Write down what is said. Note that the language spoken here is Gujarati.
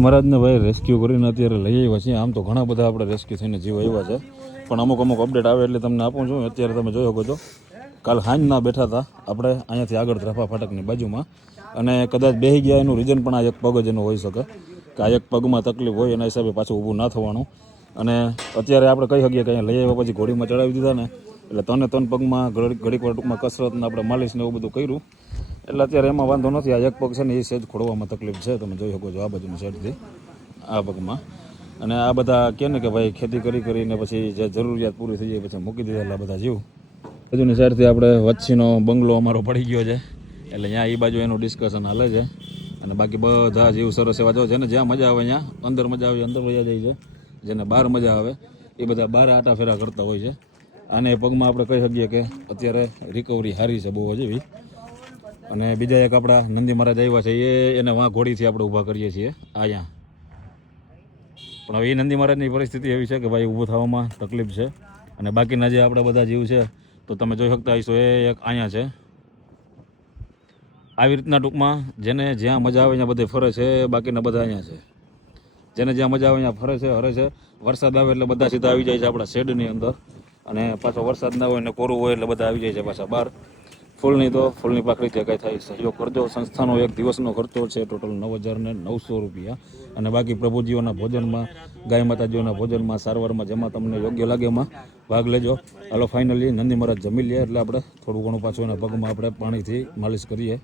મહારાજને ભાઈ રેસ્ક્યુ કરીને અત્યારે લઈ આવ્યા છીએ. આમ તો ઘણા બધા આપણે રેસ્ક્યુ થઈને જીવ આવ્યા છે, પણ અમુક અપડેટ આવે એટલે તમને આપું છું. અત્યારે તમે જોઈ શકો છો, કાલ હાંજના બેઠા હતા આપણે અહીંયાથી આગળ ત્રાફા ફાટકની બાજુમાં, અને કદાચ બેસી ગયા એનું રીઝન પણ આ એક પગ જ એનું હોઈ શકે કે આ એક પગમાં તકલીફ હોય એના હિસાબે પાછું ઊભું ના થવાનું. અને અત્યારે આપણે કહી શકીએ કે અહીંયા લઈ આવ્યા પછી ઘોડીમાં ચડાવી દીધા ને એટલે ત્રણ પગમાં ઘડીક વાર ટૂંકમાં કસરત ને આપણે માલિશ ને એવું બધું કર્યું એટલે અત્યારે એમાં વાંધો નથી. આ એક પગ છે ને એ સેજ ખોડવામાં તકલીફ છે, તમે જોઈ શકો છો આ બાજુની સાઈડથી આ પગમાં. અને આ બધા કહે ને કે ભાઈ ખેતી કરીને પછી જે જરૂરિયાત પૂરી થઈ જાય પછી મૂકી દીધેલા બધા જીવ. બાજુની સાઈડથી આપણે વચ્ચીનો બંગલો અમારો પડી ગયો છે એટલે અહીંયા એ બાજુ એનું ડિસ્કશન હાલે છે. અને બાકી બધા જીવ સરસ એવા જો જેને જ્યાં મજા આવે અહીંયા અંદર મજા આવે અંદર વયા જાય છે, જેને બહાર મજા આવે એ બધા બહાર આટા ફેરા કરતા હોય છે. આને પગમાં આપણે કહી શકીએ કે અત્યારે રિકવરી સારી છે બહુ જેવી. અને બીજા એક આપણા નંદી મહારાજ આવ્યા છે એને વાં ઘોડીથી આપણે ઊભા કરીએ છીએ અહીંયા. પણ હવે એ નંદી મહારાજની પરિસ્થિતિ એવી છે કે ભાઈ ઊભું થવામાં તકલીફ છે. અને બાકીના જે આપણા બધા જીવ છે તો તમે જોઈ શકતા હશો એ એક અહીંયા છે. આવી રીતના ટૂંકમાં જેને જ્યાં મજા આવે ત્યાં બધે ફરે છે, બાકીના બધા અહીંયા છે. જેને જ્યાં મજા આવે ત્યાં ફરે છે હરે છે. વરસાદ આવે એટલે બધા સીધા આવી જાય છે આપણા શેડની અંદર, અને પાછો વરસાદ ના હોય ને કોરું હોય એટલે બધા આવી જાય છે પાછા બહાર. ફૂલની પાકડી ત્યાં કાંઈ થાય સહયોગ કરજો. સંસ્થાનો એક દિવસનો ખર્ચો છે ટોટલ 9,900 રૂપિયા. અને બાકી પ્રભુજીઓના ભોજનમાં, ગાય માતાજીઓના ભોજનમાં, સારવારમાં જેમાં તમને યોગ્ય લાગે એમાં ભાગ લેજો. હાલો ફાઇનલી નંદી મહારાજ જમી લે એટલે આપણે થોડું ઘણું પાછું એના પગમાં આપણે પાણીથી માલિશ કરીએ.